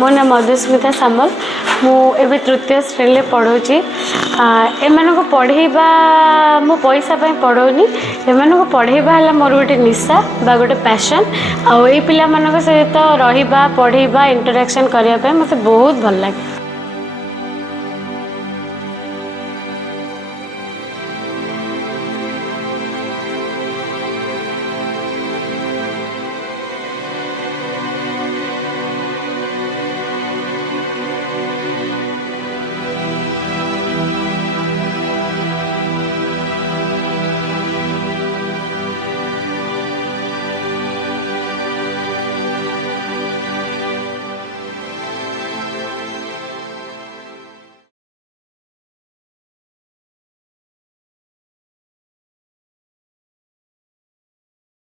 मो ना मधुस्मिता सामल मु एबे तृतीय श्रेणी पढ़ुची एमान को पढ़ेबा मो पैसा पढ़ौनी एमान को पढ़ेबा है मोर गोटे निशा बा गोटे पैशन आ पिला सहित रहा पढ़ेबा इंटरेक्शन करने मत बहुत भल लगे।